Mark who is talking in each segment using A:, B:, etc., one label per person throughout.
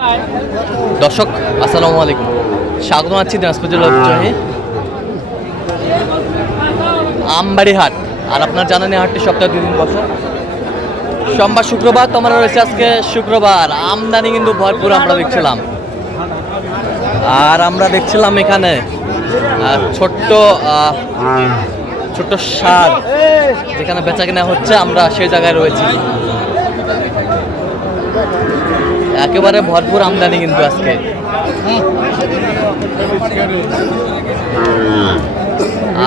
A: দর্শক, আসসালামু আলাইকুম। স্বাগত আছি দিনাজপুর জেলা ঐতিহ্যবাহী আমবাড়ি হাট আর আপনার জানেন হাটটি সপ্তাহে দুই দিন বছর। সোমবার শুক্রবার তোমার রয়েছে আজকে শুক্রবার। আমদানি কিন্তু ভরপুর, আমরা দেখছিলাম। আর আমরা দেখছিলাম এখানে ছোট্ট ছোট্ট সার, যেখানে বেচা কেনা হচ্ছে, আমরা সেই জায়গায় রয়েছি। একেবারে ভরপুর আমদানি কিন্তু আজকে।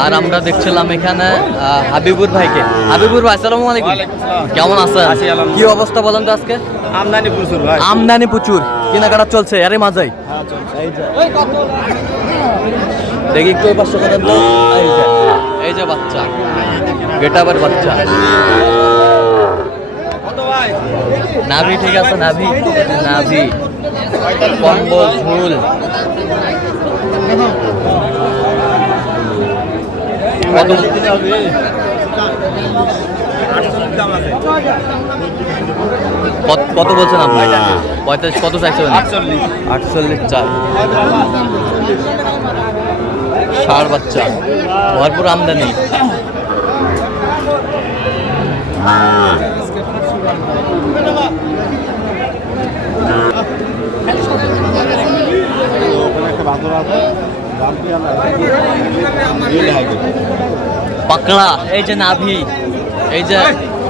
A: আর আমরা দেখছিলাম এখানে হাবিবুর ভাইকে। হাবিবুর ভাই আসসালামু আলাইকুম। কেমন আছেন?
B: আছি,
A: কি অবস্থা বলেন তো আজকে?
B: আমদানি প্রচুর ভাই।
A: আমদানি প্রচুর। কেনাকাটা চলছে আরে মাঝাই দেখি একটু ওই পাশে এই যে। বাচ্চা। গেটাবের বাচ্চা। নাভি ঠিক আছে নাভি নাভি। কম্বল ঝুল। কত? কত- বলছেন আপনি? পঁয়তাল্লিশ কত চাইছেন?
B: আটচল্লিশ।
A: চার ষাড় বাচ্চা। ভরপুর আমদানি। পাকড়া এই যে নাভি এই যে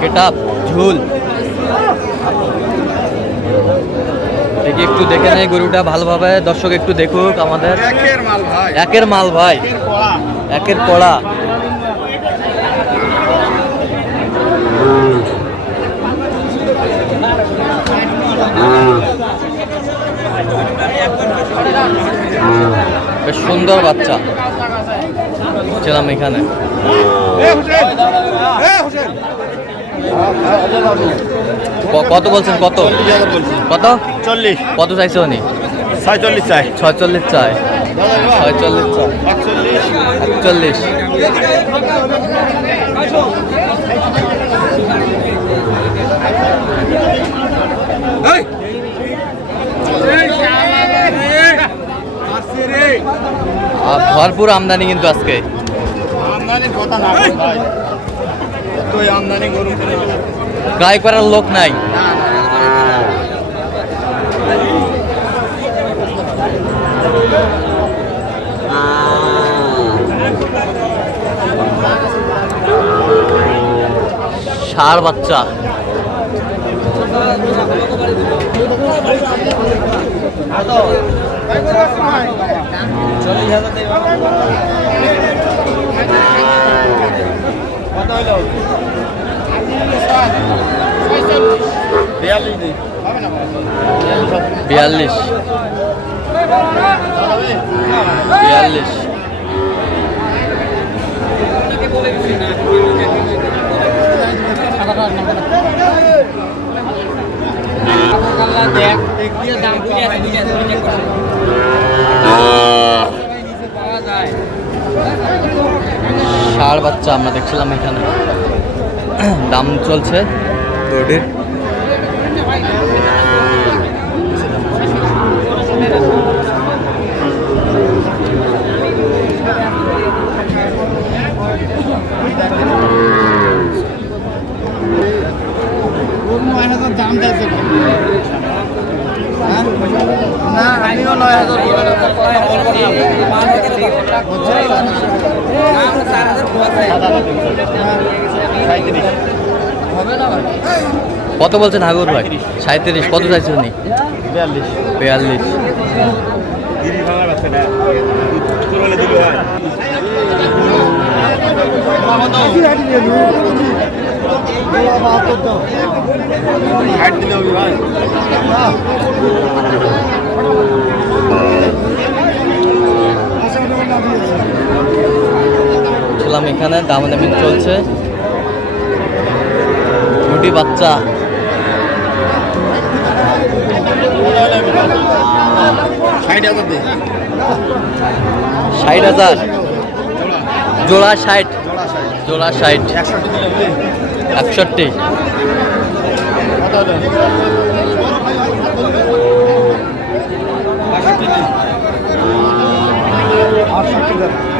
A: গেটাপ ঝুল। দেখি একটু দেখে নেই গরুটা ভালোভাবে দর্শক একটু দেখুক আমাদের।
B: একের মাল ভাই।
A: একের মাল ভাই। একের কড়া বেশ সুন্দর বাচ্চা ছিলাম এখানে কত বলছেন কত কত
B: চল্লিশ
A: কত চাইছে উনি
B: ছয়চল্লিশ চাই
A: ছয়চল্লিশ চাই ছয়চল্লিশ চাই
B: একচল্লিশ
A: ভরপুর আমদানি কিন্তু আজকে। ক্রয় করার লোক নাই। ষাড় বাচ্চা।
B: হইল বিয়াল্লিশ দিই হবে না
A: বিয়াল্লিশ। বিয়াল্লিশ। ষাড় বাচ্চা আমরা দেখছিলাম এখানে। দাম চলছে। গরুটির
B: দাম দিয়েছে না আমিও নয় হাজার
A: কত বলছেন হাগুর ভাই? সাঁত্রিশ কত চাইছেন উনি?
B: বিয়াল্লিশ।
A: বিয়াল্লিশ। পেলাম এখানে দামাদামি চলছে। দুটি বাচ্চা।
B: ষাট হাজার
A: জোড়া ষাট।
B: জোড়া ষাট।
A: একষট্টি
B: আটষট্টি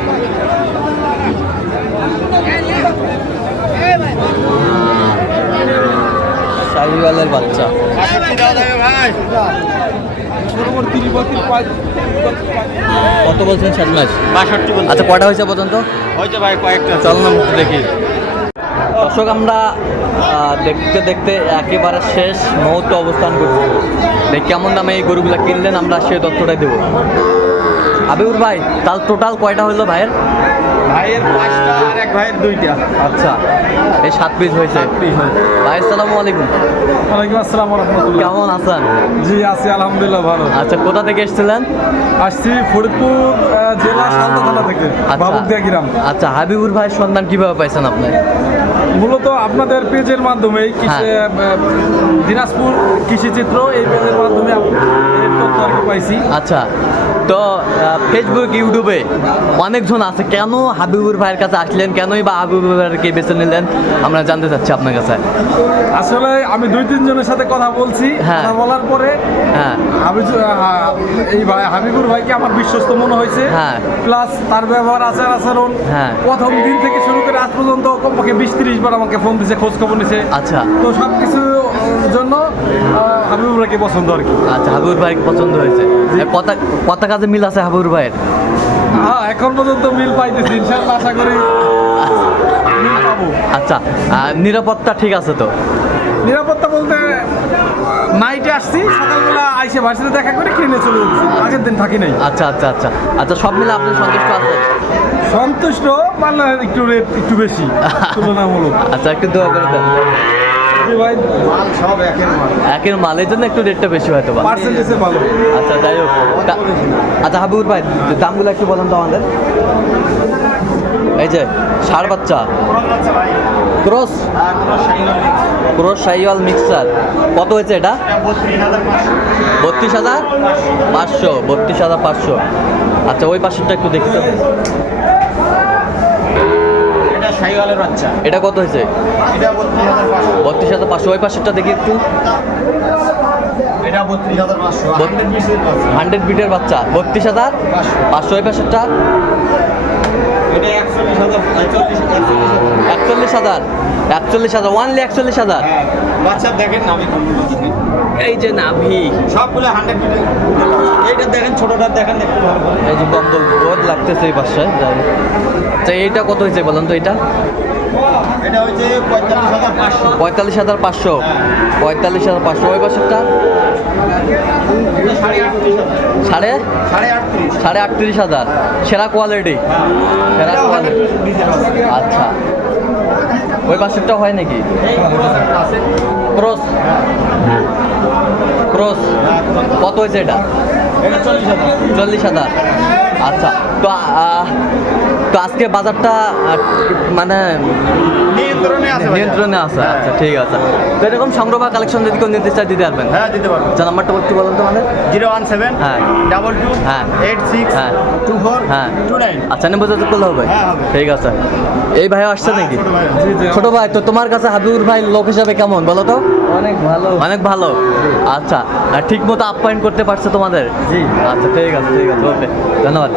A: শাহিওয়ালের বাচ্চা। কত বলছেন ষাট মাস?
B: বাষট্টি
A: আচ্ছা কটা হয়েছে পর্যন্ত?
B: হয়েছে ভাই কয়েকটা।
A: চল না দেখি। দর্শক আমরা দেখতে দেখতে একেবারে শেষ মুহূর্ত অবস্থান করছি। কেমন দামে এই গরুগুলা কিনলেন আমরা সে তথ্যটাই দেবো। আবিউর ভাই তাল টোটাল কয়টা হলো ভাইয়ের?
B: ভাইয়ের পাঁচটা আর এক ভাইয়ের দুইটা।
A: আচ্ছা এই সাত পিস হয়েছে। ভাই আসসালামু আলাইকুম।
C: ওয়ালাইকুম আসসালাম রহমতুল্লাহ
A: কেমন আছেন?
C: জি আছি আলহামদুলিল্লাহ ভালো।
A: আচ্ছা কোথা থেকে এসেছিলেন?
C: আসছি ফরিদপুর জেলা সালদা থানা থেকে বাবুদিয়া গ্রাম।
A: আচ্ছা হাবিবুর ভাইয়ের সন্ধান কীভাবে পাইছেন আপনি?
C: মূলত আপনাদের পেজের মাধ্যমে
A: হ্যাঁ।
C: দিনাজপুর কৃষি চিত্র এই পেজের মাধ্যমে তথ্য পাইছি।
A: আচ্ছা। তো ফেসবুক ইউটিউবে অনেকজন আছে। কেন হাবিবুর ভাইয়ের কাছে আসলেন? কেনই বা হাবিবুর ভাইকে বেছে নিলেন? আমরা জানতে চাচ্ছি আপনার কাছে।
C: আসলে আমি দুই তিনজনের সাথে কথা বলছি।
A: হ্যাঁ।
C: কথা বলার পরে
A: হ্যাঁ।
C: এই ভাই হাবিবুর ভাইকে আমার বিশ্বস্ত মনে হয়েছে।
A: হ্যাঁ।
C: প্লাস তার ব্যবহার আচার আচরণ
A: হ্যাঁ।
C: প্রথম দিন থেকে শুরু করে আজ পর্যন্ত কমপক্ষে বিশ তিরিশ বার আমাকে ফোন দিছে খোঁজ খবর নিছে।
A: আচ্ছা।
C: তো সব কিছুর জন্য হাবিবুর ভাইকে পছন্দ আর কি।
A: আচ্ছা হাবিবুর ভাই পছন্দ হয়েছে। কথা কথা কাজে মিল আছে হাবিবুর ভাইয়ের?
C: হ্যাঁ এখন পর্যন্ত মিল পাইতেছি ইনশাল্লাহ আশা করি
A: আচ্ছা নিরাপত্তা ঠিক আছে তো?
C: নিরাপত্তা বলতে নাইটে আসছি সকালবেলা আইসে ভার্সিতে দেখা করে কিনে চলে যাচ্ছি। আগের দিন থাকি নাই।
A: আচ্ছা আচ্ছা আচ্ছা। আচ্ছা সব মিলে আপনি সন্তুষ্ট আছেন
C: সন্তুষ্ট মানে একটু রেট একটু বেশি তুলনামূলক।
A: আচ্ছা একটু দোয়া করে দেন।
B: মাল সব একের মাল।
A: একের মালের জন্য একটু রেটটা বেশি হয়তো
C: পার্সেন্টেজে ভালো।
A: আচ্ছা যাই হোক। আচ্ছা হাবিবুর ভাই দামগুলো একটু বলেন তো আমাদের। এই যে ষাড় বাচ্চা। ক্রস। Cross Sahiwal mixer. কত হয়েছে এটা?
B: বত্রিশ হাজার পাঁচশো।
A: বত্রিশ হাজার পাঁচশো। আচ্ছা ওই পাশেরটা একটু দেখি
B: এটা বাচ্চা।
A: এটা কত হয়েছে?
B: এটা বত্রিশ হাজার পাঁচশো।
A: ওই পাশেরটা দেখি একটু।
B: এটা বত্রিশ হাজার পাঁচশো। হান্ড্রেড
A: বিটের বাচ্চা। বত্রিশ হাজার।
B: পাঁচশো।
A: ওই পাশেরটা
B: এটা একচল্লিশ হাজার একচল্লিশ একচল্লিশ হাজার।
A: একচল্লিশ হাজার একচল্লিশ ওয়ানলি একচল্লিশ হাজার।
B: হ্যাঁ বাচ্চা দেখেন না আমি দেখেন।
A: এই যে নাভি।
B: সবগুলো হান্ড্রেড এইটা দেখেন ছোটোটা দেখেন একটু ভালো
A: এই যে কম্বল বোধ লাগতেছে এই যাই হোক। আচ্ছা এইটা কত হয়েছে বলেন তো এটা?
B: এটা হচ্ছে পঁয়তাল্লিশ হাজার পাঁচশো।
A: পঁয়তাল্লিশ হাজার পাঁচশো। পঁয়তাল্লিশ হাজার পাঁচশো। ওই পাশেরটা?
B: সাড়ে
A: সাড়ে?
B: আটত্রিশ।
A: হাজার। সেরা কোয়ালিটি সেরা
B: এটাও
A: কোয়ালিটি
B: 100 পিসের আছে।
A: আচ্ছা। ওই পাশেরটা হয় নাকি? ক্রস ক্রস কত হয়েছে এটা?
B: চল্লিশ হাজার।
A: আচ্ছা তো তো আজকে বাজারটা মানে
B: নিয়ন্ত্রণে আছে
A: নিয়ন্ত্রণে আছে আচ্ছা ঠিক আছে। তো এরকম সংগ্রহ বা কালেকশন যদি কেউ নিতে চায় দিতে পারবেন।
B: হ্যাঁ দিতে পারব।
A: আচ্ছা নাম্বারটা একটু বলুন তো আমাদের।
B: জিরো ওয়ান সেভেন
A: হ্যাঁ।
B: ডাবল টু
A: হ্যাঁ।
B: এইট সিক্স
A: হ্যাঁ।
B: টু ফোর
A: হ্যাঁ।
B: Two nine.
A: আচ্ছা নেব যোগাযোগ করলে হবে।
B: হ্যাঁ,
A: ঠিক আছে। এই ভাই আসছে নাকি? ছোট ভাই তো তোমার কাছে হাবিবুর ভাই লোক হিসাবে কেমন বলো তো?
C: অনেক ভালো।
A: অনেক ভালো। আচ্ছা আর ঠিক মতো আপ্যায়ন করতে পারছে তোমাদের? জি। আচ্ছা ঠিক আছে ঠিক আছে ওকে। ধন্যবাদ।